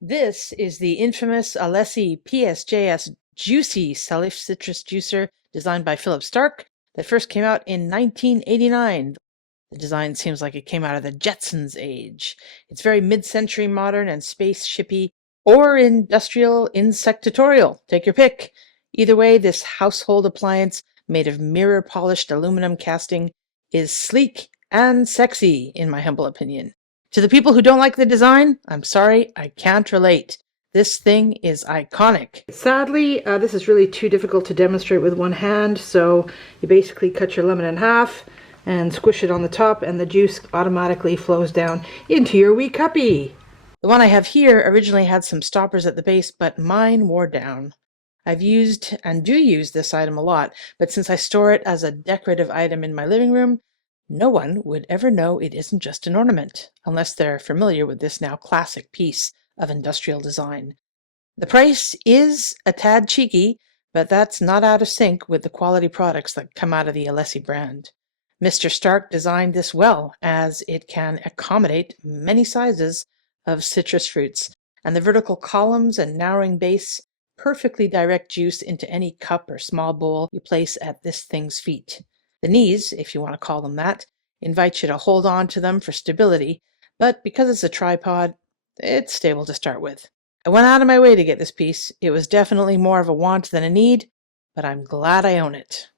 This is the infamous Alessi PSJS Juicy Salif Citrus Juicer designed by Philippe Starck that first came out in 1989. The design seems like it came out of the Jetsons age. It's very mid-century modern and spaceshipy or industrial insectatorial. Take your pick. Either way, this household appliance made of mirror-polished aluminum casting is sleek and sexy, in my humble opinion. To the people who don't like the design, I'm sorry, I can't relate. This thing is iconic. Sadly, this is really too difficult to demonstrate with one hand, so you basically cut your lemon in half and squish it on the top, and the juice automatically flows down into your wee cuppy. The one I have here originally had some stoppers at the base, but mine wore down. I've used and do use this item a lot, but since I store it as a decorative item in my living room, no one would ever know it isn't just an ornament, unless they're familiar with this now classic piece of industrial design. The price is a tad cheeky, but that's not out of sync with the quality products that come out of the Alessi brand. Mr. Starck designed this well, as it can accommodate many sizes of citrus fruits, and the vertical columns and narrowing base perfectly direct juice into any cup or small bowl you place at this thing's feet. The knees, if you want to call them that, invite you to hold on to them for stability, but because it's a tripod, it's stable to start with. I went out of my way to get this piece. It was definitely more of a want than a need, but I'm glad I own it.